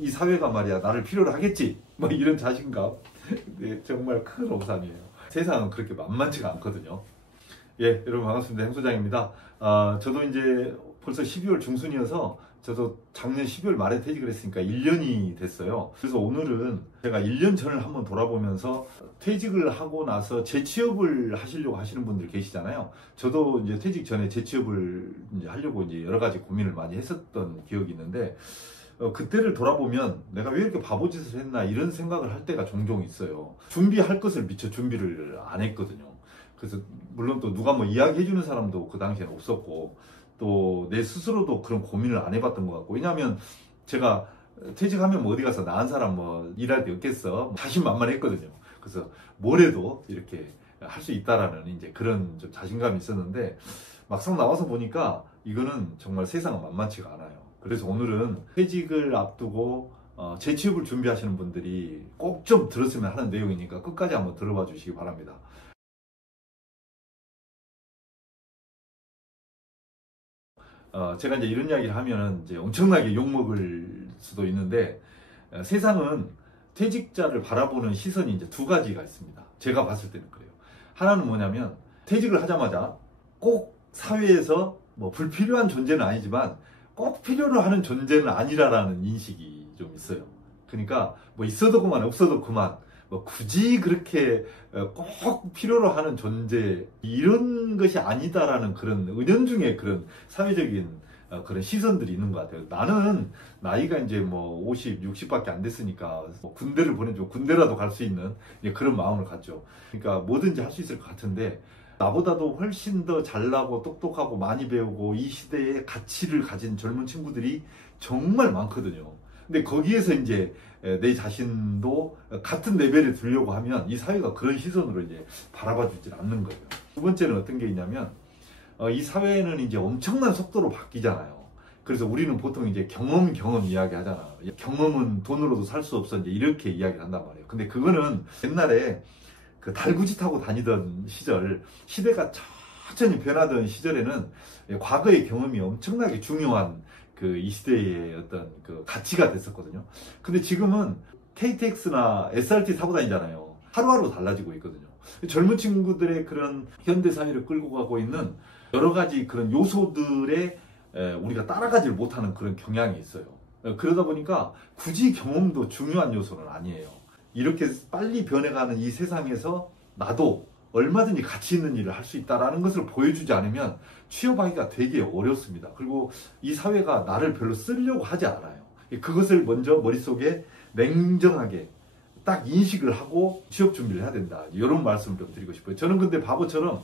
이 사회가 말이야 나를 필요로 하겠지 뭐 이런 자신감. 네, 정말 큰 오산이에요. 세상은 그렇게 만만치가 않거든요. 예, 여러분 반갑습니다. 행소장입니다. 저도 이제 벌써 12월 중순이어서 저도 작년 12월 말에 퇴직을 했으니까 1년이 됐어요. 그래서 오늘은 제가 1년 전을 한번 돌아보면서 퇴직을 하고 나서 재취업을 하시려고 하시는 분들 계시잖아요. 저도 이제 퇴직 전에 재취업을 이제 하려고 이제 여러 가지 고민을 많이 했었던 기억이 있는데 그때를 돌아보면 내가 왜 이렇게 바보짓을 했나 이런 생각을 할 때가 종종 있어요. 준비할 것을 미처 준비를 안 했거든요. 그래서 물론 또 누가 뭐 이야기해주는 사람도 그 당시에는 없었고 또 내 스스로도 그런 고민을 안 해봤던 것 같고, 왜냐하면 제가 퇴직하면 뭐 어디 가서 나은 사람 뭐 일할 데 없겠어 자신만만했거든요. 그래서 뭘 해도 이렇게 할 수 있다라는 이제 그런 좀 자신감이 있었는데 막상 나와서 보니까 이거는 정말 세상은 만만치가 않아요. 그래서 오늘은 퇴직을 앞두고 재취업을 준비하시는 분들이 꼭 좀 들었으면 하는 내용이니까 끝까지 한번 들어봐 주시기 바랍니다. 제가 이제 이런 이야기를 하면은 이제 엄청나게 욕먹을 수도 있는데, 세상은 퇴직자를 바라보는 시선이 이제 두 가지가 있습니다. 제가 봤을 때는 그래요. 하나는 뭐냐면, 퇴직을 하자마자 꼭 사회에서 뭐 불필요한 존재는 아니지만 꼭 필요로 하는 존재는 아니라라는 인식이 좀 있어요. 그러니까 뭐 있어도 그만 없어도 그만, 뭐 굳이 그렇게 꼭 필요로 하는 존재 이런 것이 아니다라는 그런 은연중에 그런 사회적인 그런 시선들이 있는 것 같아요. 나는 나이가 이제 뭐 50, 60밖에 안 됐으니까 뭐 군대를 보내줘 군대라도 갈 수 있는 그런 마음을 갖죠. 그러니까 뭐든지 할 수 있을 것 같은데 나보다도 훨씬 더 잘나고 똑똑하고 많이 배우고 이 시대에 가치를 가진 젊은 친구들이 정말 많거든요. 근데 거기에서 이제 내 자신도 같은 레벨에 두려고 하면 이 사회가 그런 시선으로 이제 바라봐 주질 않는 거예요. 두 번째는 어떤 게 있냐면, 이 사회는 이제 엄청난 속도로 바뀌잖아요. 그래서 우리는 보통 이제 경험 이야기 하잖아. 경험은 돈으로도 살 수 없어 이제 이렇게 이야기를 한단 말이에요. 근데 그거는 옛날에 그 달구지 타고 다니던 시절, 시대가 천천히 변하던 시절에는 과거의 경험이 엄청나게 중요한 그 이 시대의 어떤 그 가치가 됐었거든요. 근데 지금은 KTX나 SRT 타고 다니잖아요. 하루하루 달라지고 있거든요. 젊은 친구들의 그런 현대 사회를 끌고 가고 있는 여러 가지 그런 요소들에 우리가 따라가지 못하는 그런 경향이 있어요. 그러다 보니까 굳이 경험도 중요한 요소는 아니에요. 이렇게 빨리 변해가는 이 세상에서 나도 얼마든지 가치 있는 일을 할 수 있다는 것을 보여주지 않으면 취업하기가 되게 어렵습니다. 그리고 이 사회가 나를 별로 쓰려고 하지 않아요. 그것을 먼저 머릿속에 냉정하게 딱 인식을 하고 취업 준비를 해야 된다. 이런 말씀을 좀 드리고 싶어요. 저는 근데 바보처럼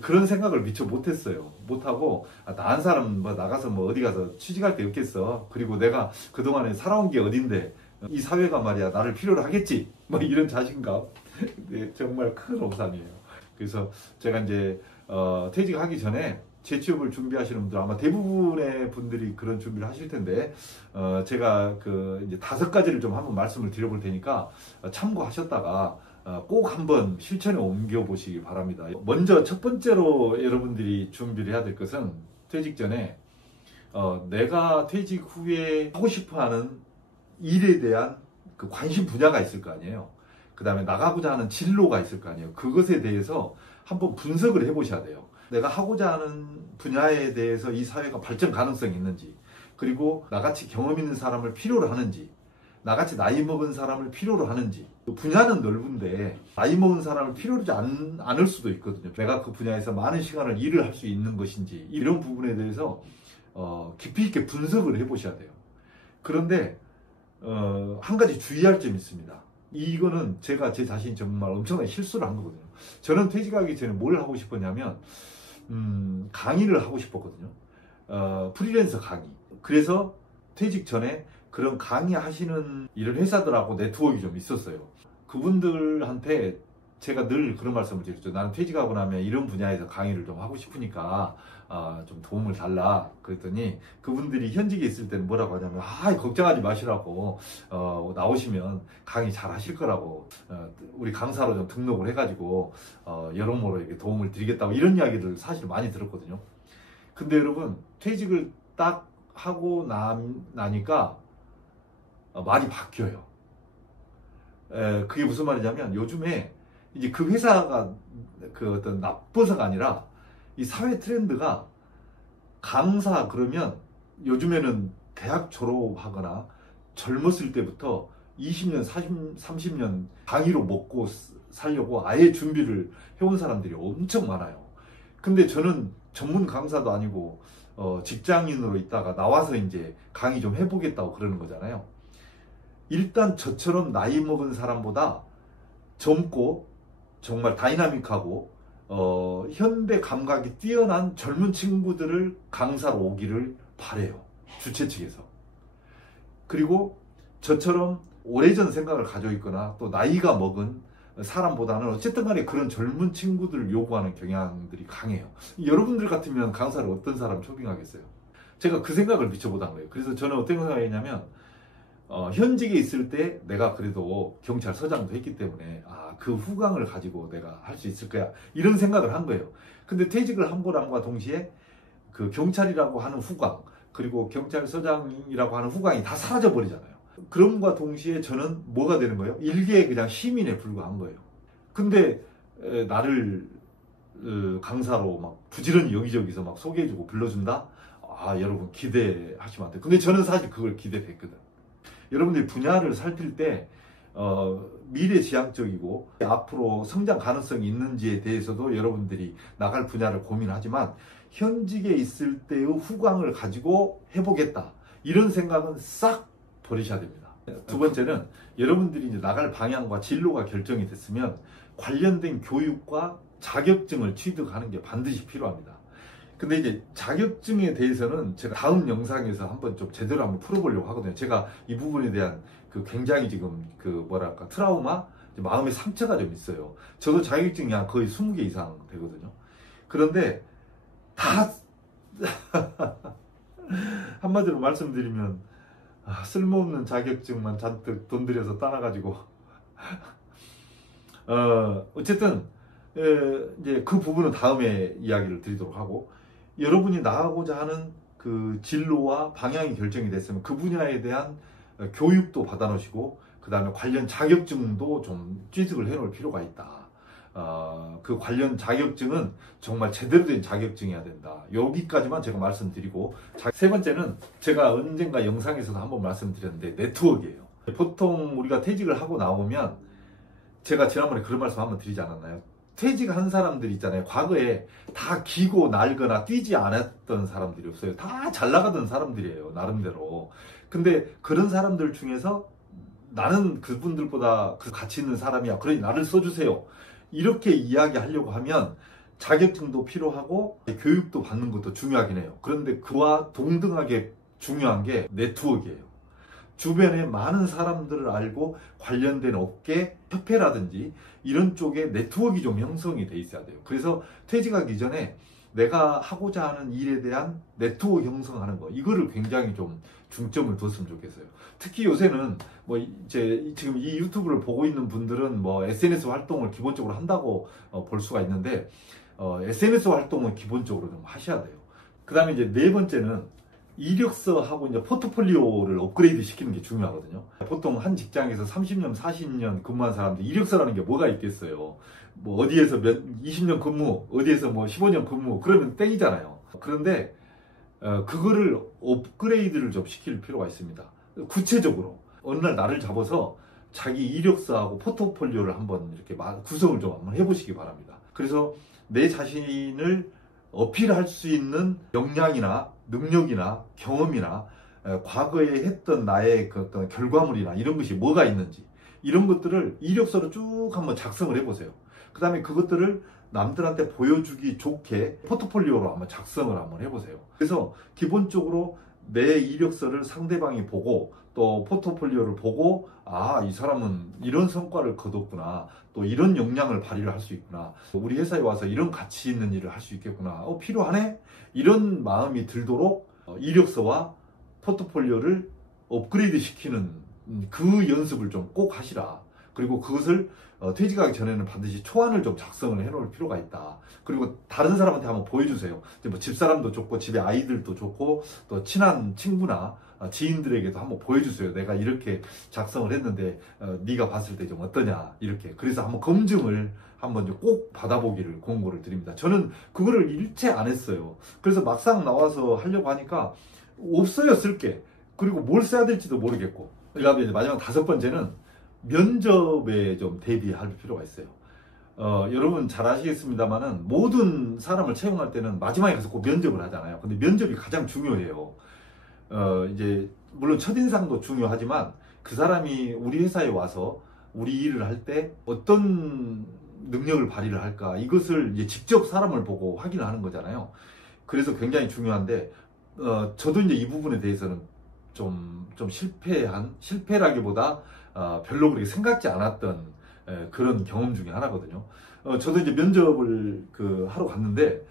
그런 생각을 미처 못했어요. 못하고 나은 사람 뭐 나가서 뭐 어디 가서 취직할 게 없겠어. 그리고 내가 그동안에 살아온 게 어딘데 이 사회가 말이야 나를 필요로 하겠지. 뭐 이런 자신감. 네, 정말 큰 오산이에요. 그래서 제가 이제 퇴직하기 전에 재취업을 준비하시는 분들 아마 대부분의 분들이 그런 준비를 하실 텐데 제가 그 이제 5가지를 좀 한번 말씀을 드려볼 테니까 참고하셨다가 꼭 한번 실천에 옮겨 보시기 바랍니다. 먼저 첫 번째로 여러분들이 준비를 해야 될 것은 퇴직 전에 내가 퇴직 후에 하고 싶어하는 일에 대한 그 관심 분야가 있을 거 아니에요. 그 다음에 나가고자 하는 진로가 있을 거 아니에요. 그것에 대해서 한번 분석을 해보셔야 돼요. 내가 하고자 하는 분야에 대해서 이 사회가 발전 가능성이 있는지, 그리고 나같이 경험 있는 사람을 필요로 하는지, 나같이 나이 먹은 사람을 필요로 하는지. 분야는 넓은데 나이 먹은 사람을 필요로 하지 않을 수도 있거든요. 내가 그 분야에서 많은 시간을 일을 할 수 있는 것인지, 이런 부분에 대해서 깊이 있게 분석을 해보셔야 돼요. 그런데 한 가지 주의할 점이 있습니다. 이거는 제가 제 자신이 정말 엄청나게 실수를 한 거거든요. 저는 퇴직하기 전에 뭘 하고 싶었냐면 강의를 하고 싶었거든요. 프리랜서 강의. 그래서 퇴직 전에 그런 강의하시는 이런 회사들하고 네트워크가 좀 있었어요. 그분들한테 제가 늘 그런 말씀을 드렸죠. 나는 퇴직하고 나면 이런 분야에서 강의를 좀 하고 싶으니까 좀 도움을 달라. 그랬더니 그분들이 현직에 있을 때는 뭐라고 하냐면 걱정하지 마시라고 나오시면 강의 잘 하실 거라고 우리 강사로 좀 등록을 해가지고 여러모로 이렇게 도움을 드리겠다고 이런 이야기를 사실 많이 들었거든요. 근데 여러분 퇴직을 딱 하고 나니까 많이 바뀌어요. 그게 무슨 말이냐면 요즘에 이제 그 회사가 그 어떤 나빠서가 아니라 이 사회 트렌드가 강사 그러면 요즘에는 대학 졸업하거나 젊었을 때부터 20년, 30년 강의로 먹고 살려고 아예 준비를 해온 사람들이 엄청 많아요. 근데 저는 전문 강사도 아니고 직장인으로 있다가 나와서 이제 강의 좀 해보겠다고 그러는 거잖아요. 일단 저처럼 나이 먹은 사람보다 젊고 정말 다이나믹하고 현대 감각이 뛰어난 젊은 친구들을 강사로 오기를 바래요. 주최 측에서. 그리고 저처럼 오래전 생각을 가지고 있거나 또 나이가 먹은 사람보다는 어쨌든 간에 그런 젊은 친구들을 요구하는 경향들이 강해요. 여러분들 같으면 강사를 어떤 사람 초빙하겠어요? 제가 그 생각을 미쳐보던 거예요. 그래서 저는 어떤 생각했냐면 현직에 있을 때 내가 그래도 경찰서장도 했기 때문에 그 후광을 가지고 내가 할 수 있을 거야 이런 생각을 한 거예요. 근데 퇴직을 한 거랑과 동시에 그 경찰이라고 하는 후광 그리고 경찰서장이라고 하는 후광이 다 사라져 버리잖아요. 그럼과 동시에 저는 뭐가 되는 거예요? 일개의 그냥 시민에 불과한 거예요. 근데 나를 강사로 막 부지런히 여기저기서 막 소개해주고 불러준다? 여러분 기대하시면 안 돼요. 근데 저는 사실 그걸 기대했거든. 여러분들이 분야를 살필 때 미래지향적이고 앞으로 성장 가능성이 있는지에 대해서도 여러분들이 나갈 분야를 고민하지만 현직에 있을 때의 후광을 가지고 해보겠다 이런 생각은 싹 버리셔야 됩니다. 두 번째는 여러분들이 이제 나갈 방향과 진로가 결정이 됐으면 관련된 교육과 자격증을 취득하는 게 반드시 필요합니다. 근데 이제 자격증에 대해서는 제가 다음 영상에서 한번 좀 제대로 한번 풀어보려고 하거든요. 제가 이 부분에 대한 그 굉장히 지금 그 뭐랄까 트라우마, 마음의 상처가 좀 있어요. 저도 자격증이 한 거의 20개 이상 되거든요. 그런데 다 한마디로 말씀드리면 쓸모없는 자격증만 잔뜩 돈 들여서 따놔가지고 어쨌든 이제 그 부분은 다음에 이야기를 드리도록 하고 여러분이 나가고자 하는 그 진로와 방향이 결정이 됐으면 그 분야에 대한 교육도 받아놓으시고 그 다음에 관련 자격증도 좀 취득을 해놓을 필요가 있다. 그 관련 자격증은 정말 제대로 된 자격증이어야 된다. 여기까지만 제가 말씀드리고 세 번째는 제가 언젠가 영상에서도 한번 말씀드렸는데 네트워크예요. 보통 우리가 퇴직을 하고 나오면 제가 지난번에 그런 말씀 한번 드리지 않았나요? 퇴직한 사람들 있잖아요. 과거에 다 기고 날거나 뛰지 않았던 사람들이 없어요. 다 잘 나가던 사람들이에요. 나름대로. 근데 그런 사람들 중에서 나는 그분들보다 그 가치 있는 사람이야. 그러니 나를 써주세요. 이렇게 이야기하려고 하면 자격증도 필요하고 교육도 받는 것도 중요하긴 해요. 그런데 그와 동등하게 중요한 게 네트워크예요. 주변에 많은 사람들을 알고 관련된 업계, 협회라든지 이런 쪽에 네트워크가 좀 형성이 돼 있어야 돼요. 그래서 퇴직하기 전에 내가 하고자 하는 일에 대한 네트워크 형성하는 거, 이거를 굉장히 좀 중점을 뒀으면 좋겠어요. 특히 요새는 뭐 이제 지금 이 유튜브를 보고 있는 분들은 뭐 SNS 활동을 기본적으로 한다고 볼 수가 있는데 SNS 활동은 기본적으로 좀 하셔야 돼요. 그 다음에 이제 네 번째는 이력서하고 이제 포트폴리오를 업그레이드 시키는 게 중요하거든요. 보통 한 직장에서 30년, 40년 근무한 사람들 이력서라는 게 뭐가 있겠어요. 뭐 어디에서 20년 근무, 어디에서 뭐 15년 근무, 그러면 땡이잖아요. 그런데 그거를 업그레이드를 좀 시킬 필요가 있습니다. 구체적으로 어느 날 나를 잡아서 자기 이력서하고 포트폴리오를 한번 이렇게 구성을 좀 한번 해보시기 바랍니다. 그래서 내 자신을 어필할 수 있는 역량이나 능력이나 경험이나 과거에 했던 나의 그 어떤 결과물이나 이런 것이 뭐가 있는지 이런 것들을 이력서로 쭉 한번 작성을 해보세요. 그 다음에 그것들을 남들한테 보여주기 좋게 포트폴리오로 한번 작성을 한번 해보세요. 그래서 기본적으로 내 이력서를 상대방이 보고 또 포트폴리오를 보고 이 사람은 이런 성과를 거뒀구나, 또 이런 역량을 발휘를 할 수 있구나, 우리 회사에 와서 이런 가치 있는 일을 할 수 있겠구나, 필요하네, 이런 마음이 들도록 이력서와 포트폴리오를 업그레이드 시키는 그 연습을 좀 꼭 하시라. 그리고 그것을 퇴직하기 전에는 반드시 초안을 좀 작성을 해놓을 필요가 있다. 그리고 다른 사람한테 한번 보여주세요. 뭐 집사람도 좋고 집에 아이들도 좋고 또 친한 친구나 지인들에게도 한번 보여주세요. 내가 이렇게 작성을 했는데 네가 봤을 때 좀 어떠냐 이렇게. 그래서 한번 검증을 한번 꼭 받아보기를 권고를 드립니다. 저는 그거를 일체 안 했어요. 그래서 막상 나와서 하려고 하니까 없어요, 쓸 게. 그리고 뭘 써야 될지도 모르겠고. 그다음에 이제 마지막 5번째는 면접에 좀 대비할 필요가 있어요. 여러분 잘 아시겠습니다만은 모든 사람을 채용할 때는 마지막에 가서 꼭 면접을 하잖아요. 근데 면접이 가장 중요해요. 이제 물론 첫인상도 중요하지면 그 사람이 우리 회사에 와서 우리 일을 할 때 어떤 능력을 발휘를 할까, 이것을 이제 직접 사람을 보고 확인을 하는 거잖아요. 그래서 굉장히 중요한데 저도 이제 이 부분에 대해서는 좀 실패라기보다 별로 그렇게 생각지 않았던 그런 경험 중에 하나거든요. 저도 이제 면접을 하러 갔는데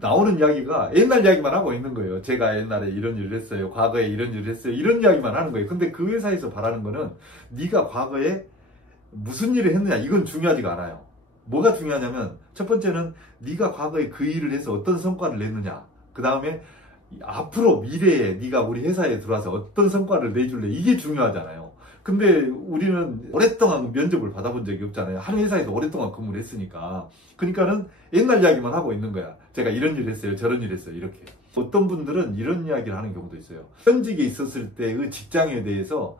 나오는 이야기가 옛날 이야기만 하고 있는 거예요. 제가 옛날에 이런 일을 했어요. 과거에 이런 일을 했어요. 이런 이야기만 하는 거예요. 근데 그 회사에서 바라는 거는 네가 과거에 무슨 일을 했느냐, 이건 중요하지가 않아요. 뭐가 중요하냐면 첫 번째는 네가 과거에 그 일을 해서 어떤 성과를 냈느냐, 그 다음에 앞으로 미래에 네가 우리 회사에 들어와서 어떤 성과를 내줄래, 이게 중요하잖아요. 근데 우리는 오랫동안 면접을 받아본 적이 없잖아요. 한 회사에서 오랫동안 근무를 했으니까. 그러니까는 옛날 이야기만 하고 있는 거야. 제가 이런 일 했어요, 저런 일 했어요, 이렇게. 어떤 분들은 이런 이야기를 하는 경우도 있어요. 현직에 있었을 때의 직장에 대해서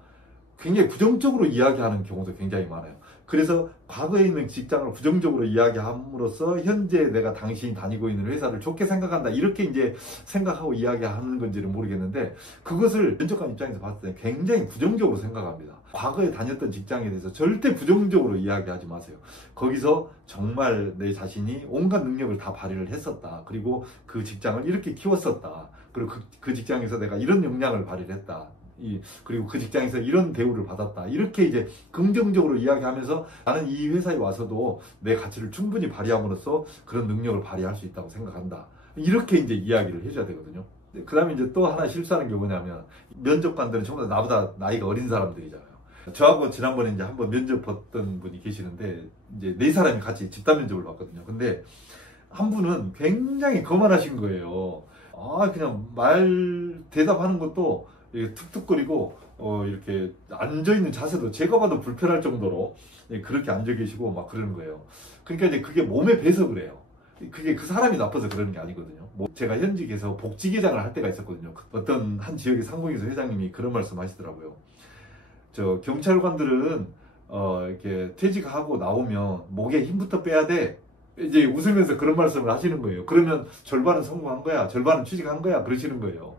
굉장히 부정적으로 이야기하는 경우도 굉장히 많아요. 그래서 과거에 있는 직장을 부정적으로 이야기함으로써 현재 내가 당신이 다니고 있는 회사를 좋게 생각한다, 이렇게 이제 생각하고 이야기하는 건지는 모르겠는데, 그것을 면접관 입장에서 봤을 때 굉장히 부정적으로 생각합니다. 과거에 다녔던 직장에 대해서 절대 부정적으로 이야기하지 마세요. 거기서 정말 내 자신이 온갖 능력을 다 발휘를 했었다, 그리고 그 직장을 이렇게 키웠었다, 그리고 그 직장에서 내가 이런 역량을 발휘를 했다, 그리고 그 직장에서 이런 대우를 받았다, 이렇게 이제 긍정적으로 이야기하면서 나는 이 회사에 와서도 내 가치를 충분히 발휘함으로써 그런 능력을 발휘할 수 있다고 생각한다, 이렇게 이제 이야기를 해줘야 되거든요. 그 다음에 이제 또 하나 실수하는 게 뭐냐면, 면접관들은 전부 다 나보다 나이가 어린 사람들이잖아요. 저하고 지난번에 이제 한번 면접 봤던 분이 계시는데, 이제 4사람이 같이 집단 면접을 봤거든요. 근데 한 분은 굉장히 거만하신 거예요. 그냥 대답하는 것도 이렇게 툭툭거리고, 이렇게 앉아있는 자세도 제가 봐도 불편할 정도로 그렇게 앉아 계시고 막 그러는 거예요. 그러니까 이제 그게 몸에 배서 그래요. 그게 그 사람이 나빠서 그러는 게 아니거든요. 제가 현직에서 복지개장을 할 때가 있었거든요. 어떤 한 지역의 상공회의소 회장님이 그런 말씀 하시더라고요. 경찰관들은 이렇게 퇴직하고 나오면 목에 힘부터 빼야 돼, 이제 웃으면서 그런 말씀을 하시는 거예요. 그러면 절반은 성공한 거야, 절반은 취직한 거야, 그러시는 거예요.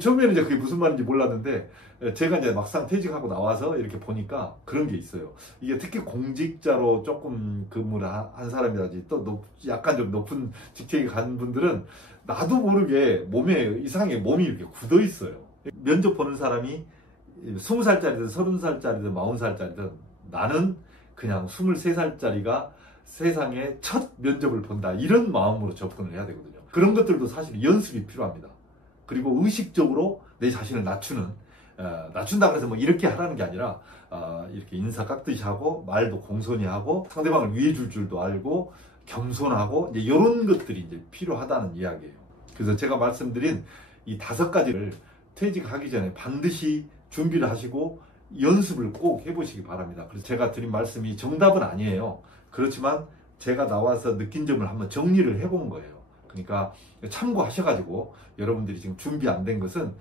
처음에는 이제 그게 무슨 말인지 몰랐는데, 제가 이제 막상 퇴직하고 나와서 이렇게 보니까 그런 게 있어요. 이게 특히 공직자로 조금 근무를 한 사람이라든지 또 약간 좀 높은 직책에 간 분들은 나도 모르게 몸에 이상하게 몸이 이렇게 굳어 있어요. 면접 보는 사람이 20살짜리든 30살짜리든 40살짜리든 나는 그냥 23살짜리가 세상에 첫 면접을 본다, 이런 마음으로 접근을 해야 되거든요. 그런 것들도 사실 연습이 필요합니다. 그리고 의식적으로 내 자신을 낮춘다 그래서 뭐 이렇게 하라는 게 아니라, 이렇게 인사 깎듯이 하고, 말도 공손히 하고, 상대방을 위해 줄 줄도 알고, 겸손하고, 이제 이런 것들이 이제 필요하다는 이야기예요. 그래서 제가 말씀드린 이 5가지를 퇴직하기 전에 반드시 준비를 하시고 연습을 꼭 해보시기 바랍니다. 그래서 제가 드린 말씀이 정답은 아니에요. 그렇지만 제가 나와서 느낀 점을 한번 정리를 해본 거예요. 그러니까 참고하셔가지고 여러분들이 지금 준비 안 된 것은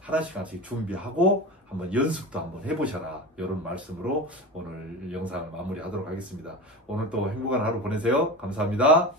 하나씩 준비하고 한번 연습도 한번 해보셔라, 이런 말씀으로 오늘 영상을 마무리하도록 하겠습니다. 오늘 또 행복한 하루 보내세요. 감사합니다.